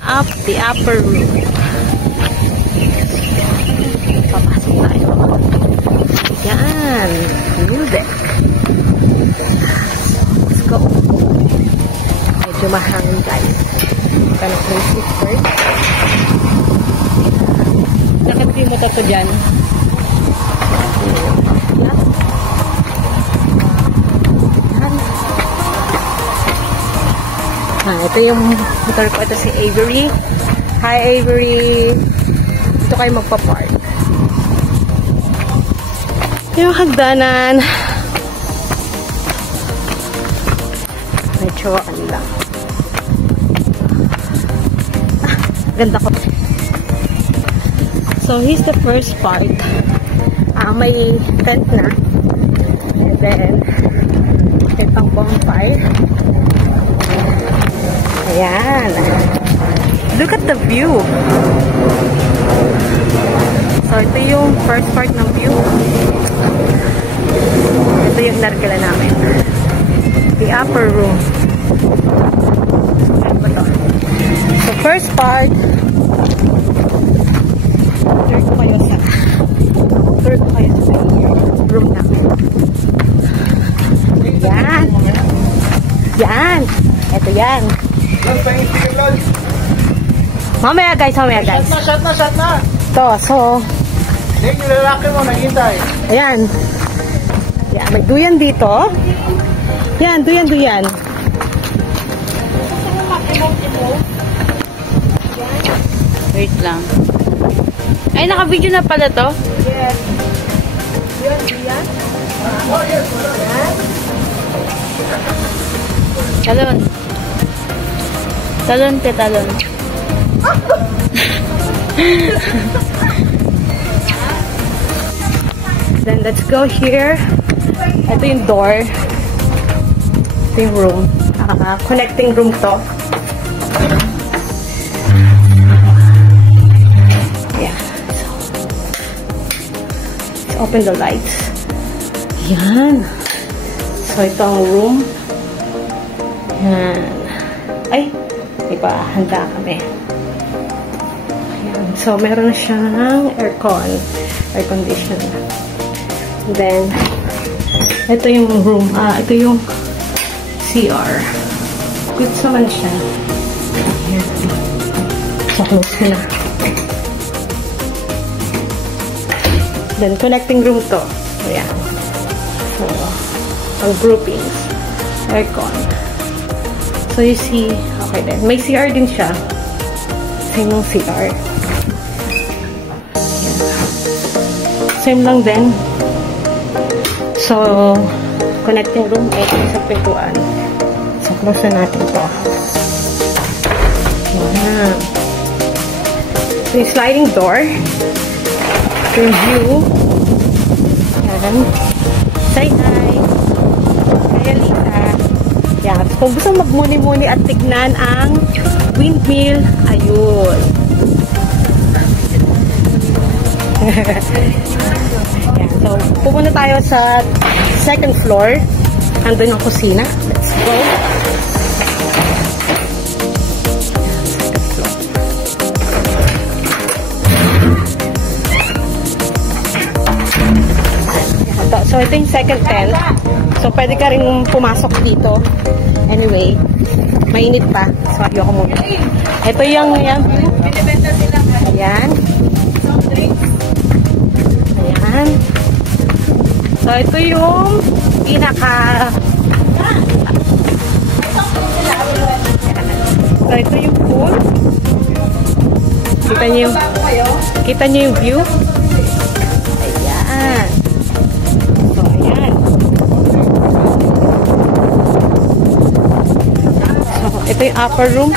Up the upper room. Papasok tayo. Yan. New deck. Let's go. Medyo mahangin guys. Gonna place it first. Nakapit yung mata ko dyan. Ito yung motor ko. Ito si Avery. Hi Avery. Dito kayo magpa-park. Yung hagdanan. Medyo ano lang. Ganda ko. So here's the first part. May tent na. And then may pang bonfire. Ayan. Look at the view. So, ito yung first part ng view. Ito yung narkala namin. The upper room. So, first part. Tour ko kayo sa room namin. Yan. Yan. Ito yan. Mamaya guys. Shot na. Ito, so Yung lalaki mo, naghintay. ayan. Yan, may duyan dito. Yan, duyan. Wait lang. Ay, naka-video na pala to? Yes. Duyan. Talon. Talon. Then let's go here. Ito yung door. Ito yung room. Connecting room to. Yeah. So, let's open the lights. Yan. So, ito ang room. Yan. Ay, iba, handa kami. Ayan. So, meron siyang aircon. Air conditioner. Then, ito yung room. Ito yung CR. Good naman siya. Ayan. So, close na. Then, connecting room to. Ayan. So, ang groupings. Aircon. So, you see, okay then. May CR din siya. Same ng CR. Same lang din. So, connecting room ay sa pintuan. So, close na natin to. Ayan. So, yung sliding door. So, yung view. Ayan. Say hi. Kaya Lisa. Yan. Kung gusto magmuni-muni at tignan ang windmill, ayun. Yan. So, pupunta tayo sa second floor. Andun ang kusina. Let's go. So, ito yung second tent. So, pwede ka rin pumasok dito. Anyway, mainit pa. So, ayoko muna. Ito yung, ayan. Ayan. Ayan. So, ito yung pinaka... So, ito yung pool. Kita niyo yung view? Ayan. Ito yung upper room.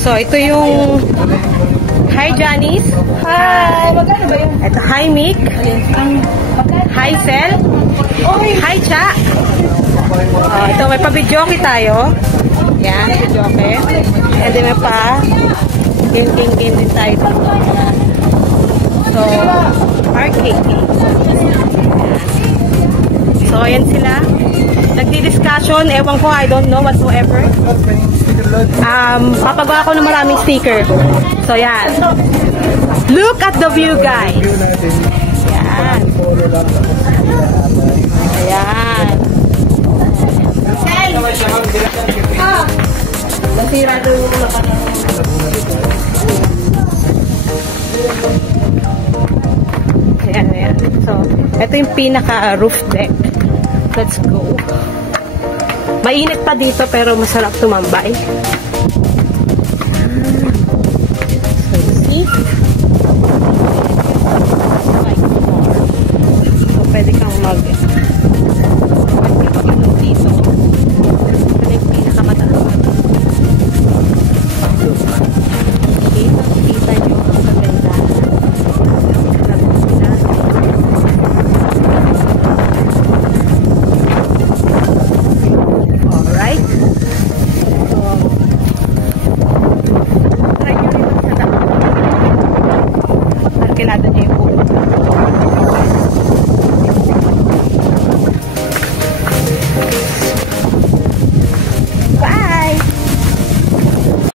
So, ito yung hi Janice. Hi. Ito, hi Mick. Hi Sel. Hi Cha. Ito, may pa-videoke tayo. Yan, videoke. And then may pa game din tayo. So, arcade games. So, ayan sila. Nagdi-discussion. Ewan ko, I don't know whatsoever. Papagawa ko ng maraming sticker. So, yan. Look at the view, guys. Ayan. Ayan. Nasira doon yung ayan, ayan. So, ito yung pinaka-roof deck. Let's go. Mainit pa dito pero masarap tumambay. So, see?